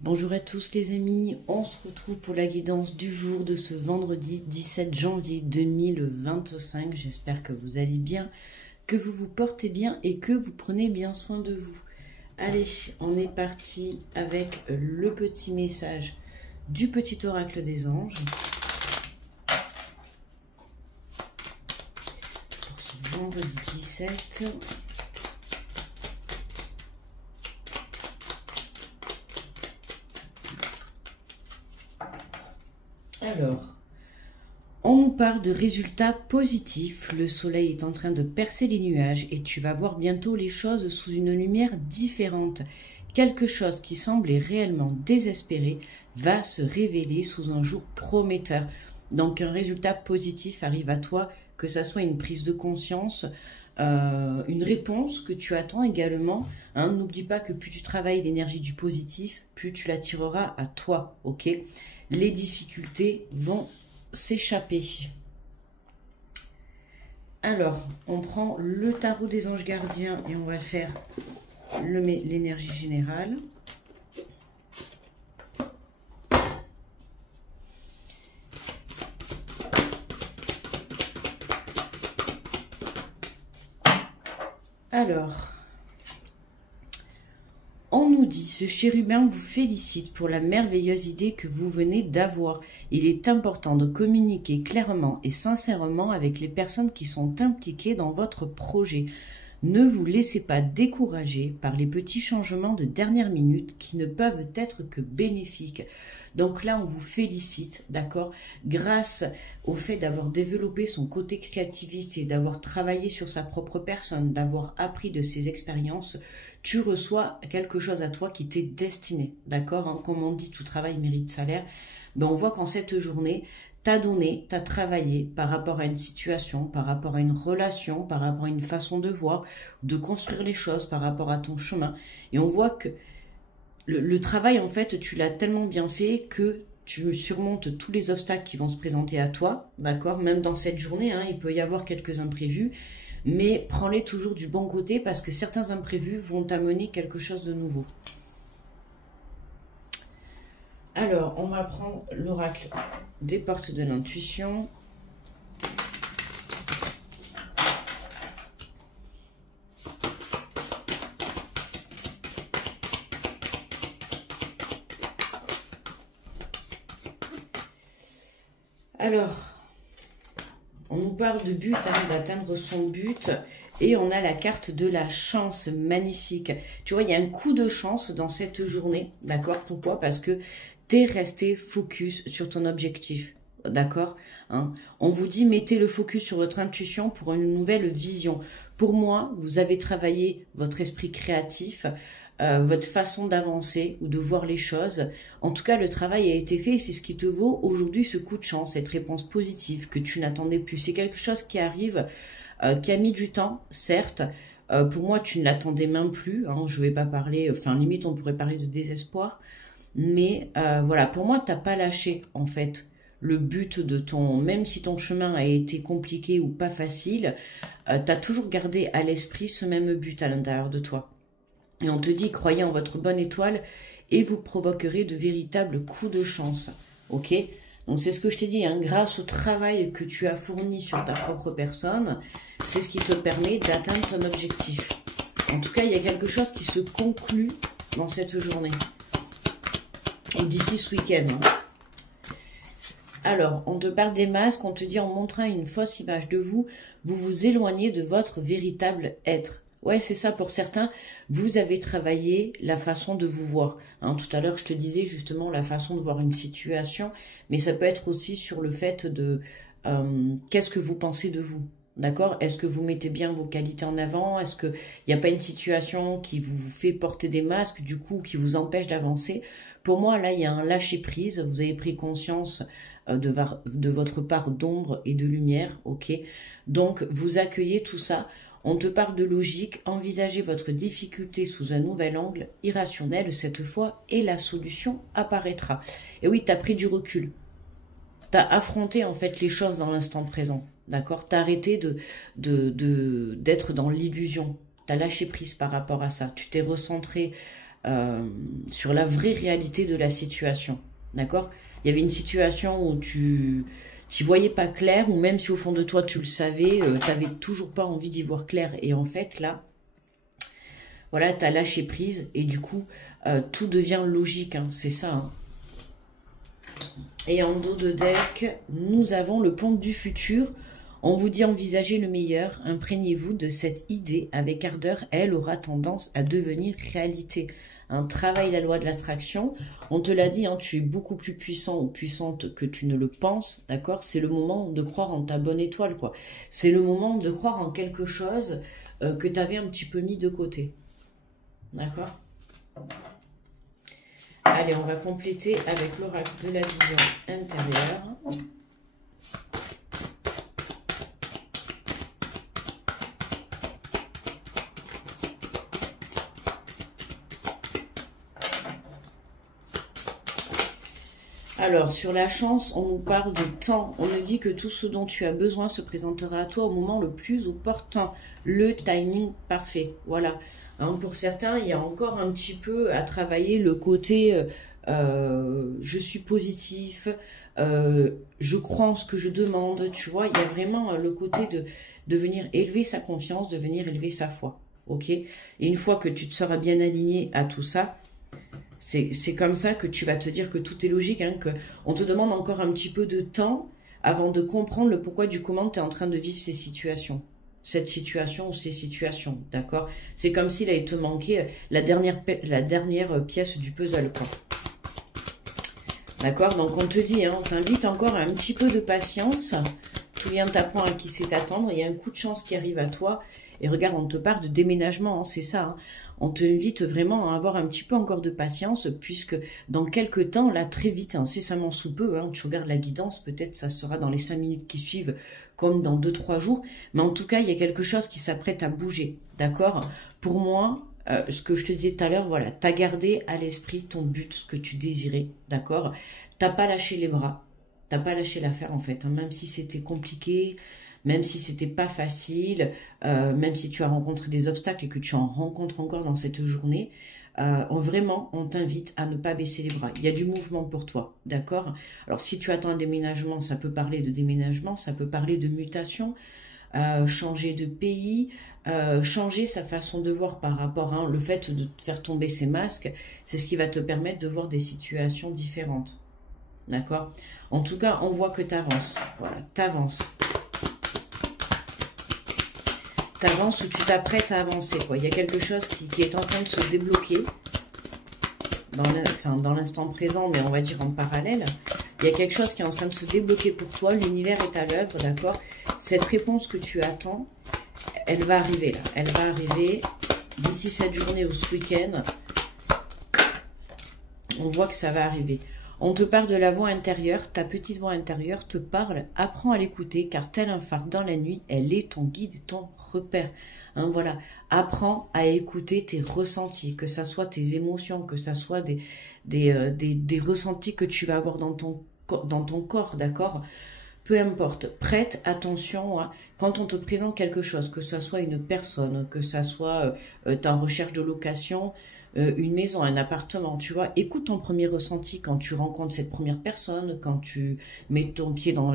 Bonjour à tous les amis, on se retrouve pour la guidance du jour de ce vendredi 17 janvier 2025. J'espère que vous allez bien, que vous vous portez bien et que vous prenez bien soin de vous. Allez, on est parti avec le petit message du petit oracle des anges. Pour ce vendredi 17. Alors, on nous parle de résultats positifs. Le soleil est en train de percer les nuages et tu vas voir bientôt les choses sous une lumière différente. Quelque chose qui semblait réellement désespéré va se révéler sous un jour prometteur. Donc un résultat positif arrive à toi, que ça soit une prise de conscience, une réponse que tu attends également. Hein. N'oublie pas que plus tu travailles l'énergie du positif, plus tu l'attireras à toi, ok ? Les difficultés vont s'échapper. Alors, on prend le tarot des anges gardiens et on va faire l'énergie générale. Alors, on nous dit, ce chérubin vous félicite pour la merveilleuse idée que vous venez d'avoir. Il est important de communiquer clairement et sincèrement avec les personnes qui sont impliquées dans votre projet. Ne vous laissez pas décourager par les petits changements de dernière minute qui ne peuvent être que bénéfiques. Donc là, on vous félicite, d'accord, grâce au fait d'avoir développé son côté créativité, d'avoir travaillé sur sa propre personne, d'avoir appris de ses expériences, tu reçois quelque chose à toi qui t'est destiné, d'accord, hein, comme on dit, tout travail mérite salaire. Ben, on voit qu'en cette journée, t'as donné, t'as travaillé par rapport à une situation, par rapport à une relation, par rapport à une façon de voir, de construire les choses, par rapport à ton chemin. Et on voit que le travail, en fait, tu l'as tellement bien fait que tu surmontes tous les obstacles qui vont se présenter à toi, d'accord? Même dans cette journée, hein, il peut y avoir quelques imprévus, mais prends-les toujours du bon côté parce que certains imprévus vont t'amener quelque chose de nouveau. Alors, on va prendre l'oracle des portes de l'intuition. Alors, on nous parle de but, hein, d'atteindre son but, et on a la carte de la chance, magnifique. Tu vois, il y a un coup de chance dans cette journée, d'accord? Pourquoi? Parce que tu es resté focus sur ton objectif, d'accord, hein? On vous dit, mettez le focus sur votre intuition pour une nouvelle vision. Pour moi, vous avez travaillé votre esprit créatif, votre façon d'avancer ou de voir les choses. En tout cas, le travail a été fait et c'est ce qui te vaut aujourd'hui ce coup de chance, cette réponse positive que tu n'attendais plus. C'est quelque chose qui arrive, qui a mis du temps, certes. Pour moi, tu ne l'attendais même plus. Hein, je ne vais pas parler, enfin limite on pourrait parler de désespoir. Mais voilà, pour moi, tu n'as pas lâché en fait le but de ton... Même si ton chemin a été compliqué ou pas facile, tu as toujours gardé à l'esprit ce même but à l'intérieur de toi. Et on te dit, croyez en votre bonne étoile et vous provoquerez de véritables coups de chance. Ok? Donc c'est ce que je t'ai dit, hein, grâce au travail que tu as fourni sur ta propre personne, c'est ce qui te permet d'atteindre ton objectif. En tout cas, il y a quelque chose qui se conclut dans cette journée. Ou d'ici ce week-end. Hein. Alors, on te parle des masques, on te dit en montrant une fausse image de vous, vous vous éloignez de votre véritable être. Ouais, c'est ça pour certains. Vous avez travaillé la façon de vous voir. Hein, tout à l'heure, je te disais justement la façon de voir une situation, mais ça peut être aussi sur le fait de qu'est-ce que vous pensez de vous. D'accord? Est-ce que vous mettez bien vos qualités en avant? Est-ce qu'il n'y a pas une situation qui vous fait porter des masques, du coup, qui vous empêche d'avancer? Pour moi, là, il y a un lâcher-prise. Vous avez pris conscience de votre part d'ombre et de lumière, ok? Donc, vous accueillez tout ça. On te parle de logique, envisagez votre difficulté sous un nouvel angle, irrationnel cette fois, et la solution apparaîtra. Et oui, tu as pris du recul. Tu as affronté en fait les choses dans l'instant présent. d'accord? T'as arrêté d'être dans l'illusion. T'as lâché prise par rapport à ça. Tu t'es recentré sur la vraie réalité de la situation, d'accord? Il y avait une situation où tu voyais pas clair, ou même si au fond de toi tu le savais, t'avais toujours pas envie d'y voir clair. Et en fait, là, voilà, t'as lâché prise et du coup, tout devient logique, hein, c'est ça, hein. Et en dos de deck, nous avons le pont du futur. On vous dit envisagez le meilleur, imprégnez-vous de cette idée avec ardeur, elle aura tendance à devenir réalité. Un travail la loi de l'attraction, on te l'a dit, hein, tu es beaucoup plus puissant ou puissante que tu ne le penses, d'accord? C'est le moment de croire en ta bonne étoile, quoi. C'est le moment de croire en quelque chose que tu avais un petit peu mis de côté, d'accord? Allez, on va compléter avec l'oracle de la vision intérieure. Alors, sur la chance, on nous parle de temps. On nous dit que tout ce dont tu as besoin se présentera à toi au moment le plus opportun. Le timing parfait. Voilà. Hein, pour certains, il y a encore un petit peu à travailler le côté je suis positif, je crois en ce que je demande. Tu vois, il y a vraiment le côté de venir élever sa confiance, de venir élever sa foi. Ok? Et une fois que tu te seras bien aligné à tout ça, c'est comme ça que tu vas te dire que tout est logique, hein, qu'on te demande encore un petit peu de temps avant de comprendre le pourquoi du comment tu es en train de vivre ces situations. Cette situation ou ces situations, d'accord? C'est comme s'il allait te manquer la dernière pièce du puzzle, quoi. D'accord? Donc on te dit, hein, on t'invite encore à un petit peu de patience. Tout vient t'apprendre à qui sait t'attendre. Il y a un coup de chance qui arrive à toi. Et regarde, on te parle de déménagement, hein, c'est ça. Hein. On t'invite vraiment à avoir un petit peu encore de patience, puisque dans quelques temps, là, très vite, incessamment sous peu, hein, tu regardes la guidance, peut-être ça sera dans les 5 minutes qui suivent, comme dans 2-3 jours. Mais en tout cas, il y a quelque chose qui s'apprête à bouger, d'accord? Pour moi, ce que je te disais tout à l'heure, voilà, t'as gardé à l'esprit ton but, ce que tu désirais, d'accord? T'as pas lâché les bras, t'as pas lâché l'affaire, en fait, hein, même si c'était compliqué, même si c'était pas facile, même si tu as rencontré des obstacles et que tu en rencontres encore dans cette journée, vraiment, on t'invite à ne pas baisser les bras. Il y a du mouvement pour toi, d'accord? Alors, si tu attends un déménagement, ça peut parler de déménagement, ça peut parler de mutation, changer de pays, changer sa façon de voir par rapport à le fait de faire tomber ces masques, c'est ce qui va te permettre de voir des situations différentes, d'accord? En tout cas, on voit que tu avances, voilà, tu avances. T'avances ou tu t'apprêtes à avancer, quoi. Il y a quelque chose qui est en train de se débloquer dans l'instant présent, mais on va dire en parallèle. Il y a quelque chose qui est en train de se débloquer pour toi. L'univers est à l'œuvre, d'accord? Cette réponse que tu attends, elle va arriver là. Elle va arriver d'ici cette journée ou ce week-end. On voit que ça va arriver. On te parle de la voix intérieure, ta petite voix intérieure te parle, apprends à l'écouter, car tel un phare dans la nuit, elle est ton guide et ton repère. Hein, voilà, apprends à écouter tes ressentis, que ça soit tes émotions, que ça soit des ressentis que tu vas avoir dans ton corps, d'accord? Peu importe, prête attention, hein, quand on te présente quelque chose, que ça soit une personne, que ça soit t'es en recherche de location, une maison, un appartement, tu vois, écoute ton premier ressenti quand tu rencontres cette première personne, quand tu mets ton pied dans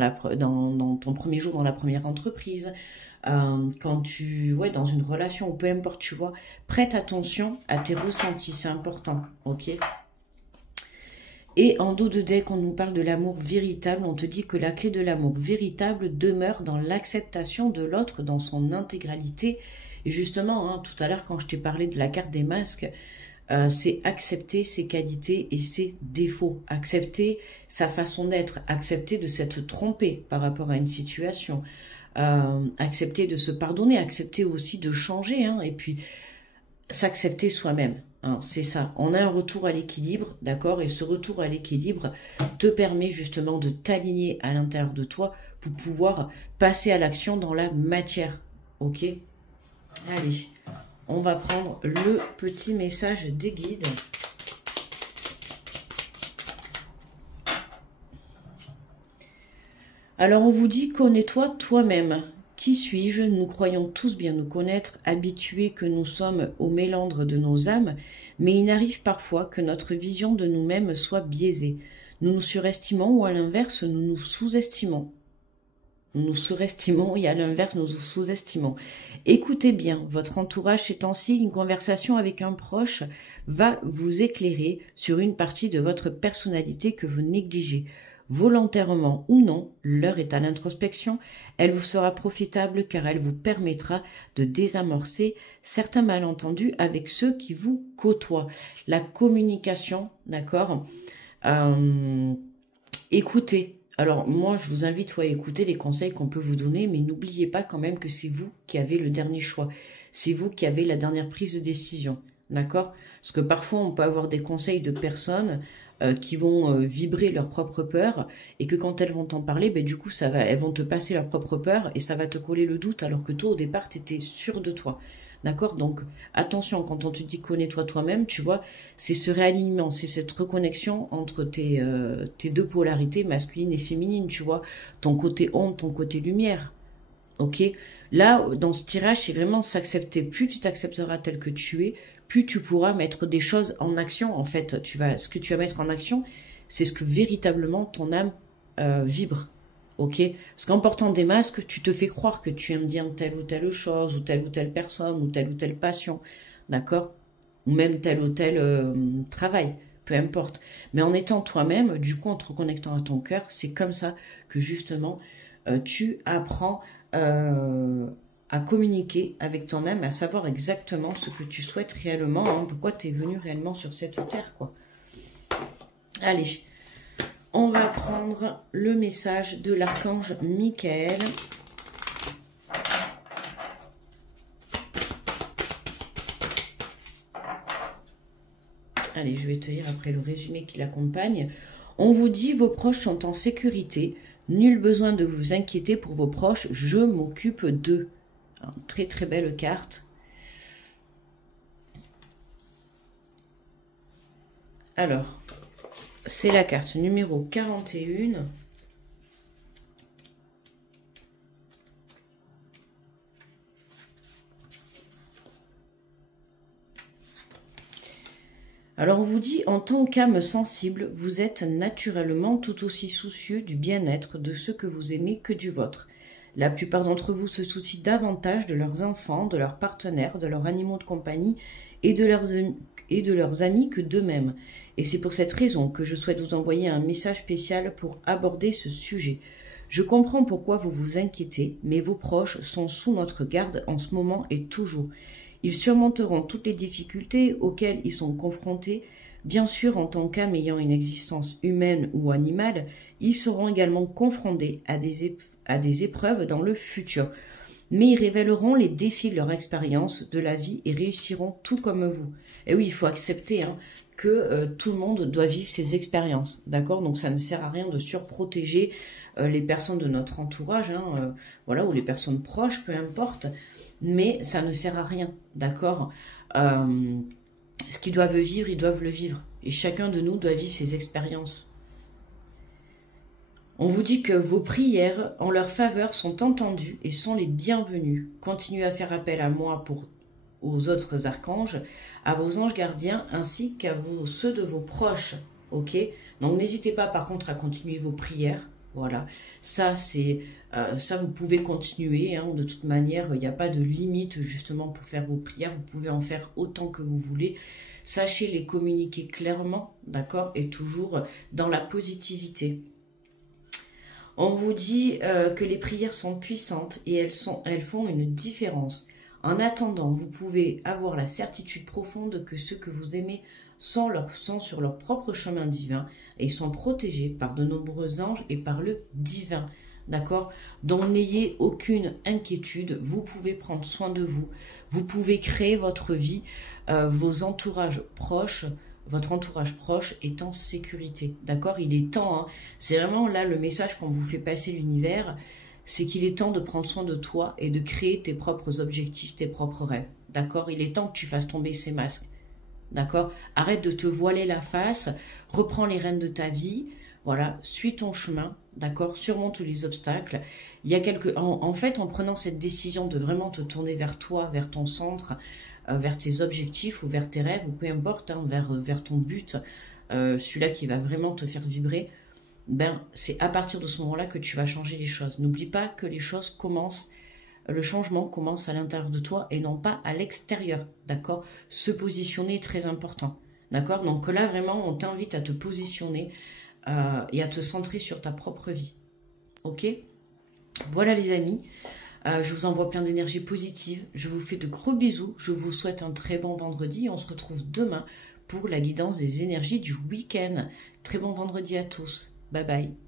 ton premier jour dans la première entreprise, quand tu, ouais, dans une relation, ou peu importe, tu vois, prête attention à tes ressentis, c'est important, ok? Et en dos de deck, on nous parle de l'amour véritable. On te dit que la clé de l'amour véritable demeure dans l'acceptation de l'autre dans son intégralité. Et justement, hein, tout à l'heure, quand je t'ai parlé de la carte des masques, c'est accepter ses qualités et ses défauts. Accepter sa façon d'être. Accepter de s'être trompé par rapport à une situation. Accepter de se pardonner. Accepter aussi de changer. Hein, et puis, s'accepter soi-même. Hein, c'est ça, on a un retour à l'équilibre, d'accord? Et ce retour à l'équilibre te permet justement de t'aligner à l'intérieur de toi pour pouvoir passer à l'action dans la matière, ok? Allez, on va prendre le petit message des guides. Alors on vous dit, connais-toi toi-même. Qui suis-je? Nous croyons tous bien nous connaître, habitués que nous sommes au mélandre de nos âmes, mais il arrive parfois que notre vision de nous-mêmes soit biaisée. Nous nous surestimons ou à l'inverse, nous nous sous-estimons. Nous nous surestimons et à l'inverse, nous nous sous-estimons. Écoutez bien, votre entourage ces temps-ci, une conversation avec un proche va vous éclairer sur une partie de votre personnalité que vous négligez. Volontairement ou non, l'heure est à l'introspection, elle vous sera profitable car elle vous permettra de désamorcer certains malentendus avec ceux qui vous côtoient. La communication, d'accord, écoutez. Alors moi, je vous invite à écouter les conseils qu'on peut vous donner, mais n'oubliez pas quand même que c'est vous qui avez le dernier choix. C'est vous qui avez la dernière prise de décision, d'accord? Parce que parfois, on peut avoir des conseils de personnes qui vont vibrer leur propre peur et que quand elles vont t'en parler, ben, du coup, elles vont te passer leur propre peur et ça va te coller le doute alors que toi, au départ, tu étais sûr de toi. D'accord? Donc, attention, quand on te dit connais-toi toi-même, tu vois, c'est ce réalignement, c'est cette reconnexion entre tes deux polarités, masculine et féminine, tu vois, ton côté ombre, ton côté lumière. Ok? Là, dans ce tirage, c'est vraiment s'accepter. Plus tu t'accepteras tel que tu es, plus tu pourras mettre des choses en action. En fait, ce que tu vas mettre en action, c'est ce que véritablement ton âme vibre. Ok? Parce qu'en portant des masques, tu te fais croire que tu aimes bien telle ou telle chose, ou telle personne, ou telle passion. D'accord? Ou même tel ou tel travail. Peu importe. Mais en étant toi-même, du coup, en te reconnectant à ton cœur, c'est comme ça que justement, tu apprends à communiquer avec ton âme, à savoir exactement ce que tu souhaites réellement, hein, pourquoi tu es venu réellement sur cette terre, quoi. Allez, on va prendre le message de l'archange Michael. Allez, je vais te lire après le résumé qui l'accompagne. On vous dit, vos proches sont en sécurité. Nul besoin de vous inquiéter pour vos proches. Je m'occupe d'eux. Très très belle carte. Alors, c'est la carte numéro 41. Alors on vous dit, en tant qu'âme sensible, vous êtes naturellement tout aussi soucieux du bien-être de ceux que vous aimez que du vôtre. La plupart d'entre vous se soucient davantage de leurs enfants, de leurs partenaires, de leurs animaux de compagnie et de leurs amis que d'eux-mêmes. Et c'est pour cette raison que je souhaite vous envoyer un message spécial pour aborder ce sujet. Je comprends pourquoi vous vous inquiétez, mais vos proches sont sous notre garde en ce moment et toujours. Ils surmonteront toutes les difficultés auxquelles ils sont confrontés. Bien sûr, en tant qu'âme ayant une existence humaine ou animale, ils seront également confrontés à des épreuves dans le futur. Mais ils révéleront les défis de leur expérience de la vie et réussiront tout comme vous. Et oui, il faut accepter que tout le monde doit vivre ses expériences, d'accord? Donc ça ne sert à rien de surprotéger les personnes de notre entourage, voilà, ou les personnes proches, peu importe, mais ça ne sert à rien, d'accord? Ce qu'ils doivent vivre, ils doivent le vivre. Et chacun de nous doit vivre ses expériences. On vous dit que vos prières en leur faveur sont entendues et sont les bienvenues. Continuez à faire appel à moi aux autres archanges, à vos anges gardiens ainsi qu'à ceux de vos proches. Ok? Donc n'hésitez pas par contre à continuer vos prières. Voilà, ça vous pouvez continuer, de toute manière, il n'y a pas de limite justement pour faire vos prières, vous pouvez en faire autant que vous voulez. Sachez les communiquer clairement, d'accord, et toujours dans la positivité. On vous dit que les prières sont puissantes et elles font une différence. En attendant, vous pouvez avoir la certitude profonde que ceux que vous aimez sont sur leur propre chemin divin et sont protégés par de nombreux anges et par le divin. D'accord? Donc n'ayez aucune inquiétude, vous pouvez prendre soin de vous, vous pouvez créer votre vie, votre entourage proche est en sécurité. D'accord? Il est temps, c'est vraiment là le message qu'on vous fait passer l'univers, c'est qu'il est temps de prendre soin de toi et de créer tes propres objectifs, tes propres rêves. D'accord? Il est temps que tu fasses tomber ces masques. D'accord? Arrête de te voiler la face, reprends les rênes de ta vie, Voilà, suis ton chemin, d'accord, surmonte les obstacles. Il y a en fait, en prenant cette décision de vraiment te tourner vers toi, vers ton centre, vers tes objectifs ou vers tes rêves, ou peu importe, hein, vers ton but, celui-là qui va vraiment te faire vibrer, ben, c'est à partir de ce moment-là que tu vas changer les choses. N'oublie pas que les choses commencent, le changement commence à l'intérieur de toi et non pas à l'extérieur, d'accord? Se positionner est très important, d'accord? Donc là, vraiment, on t'invite à te positionner et à te centrer sur ta propre vie, ok? Voilà les amis, je vous envoie plein d'énergie positive, je vous fais de gros bisous, je vous souhaite un très bon vendredi et on se retrouve demain pour la guidance des énergies du week-end. Très bon vendredi à tous, bye bye.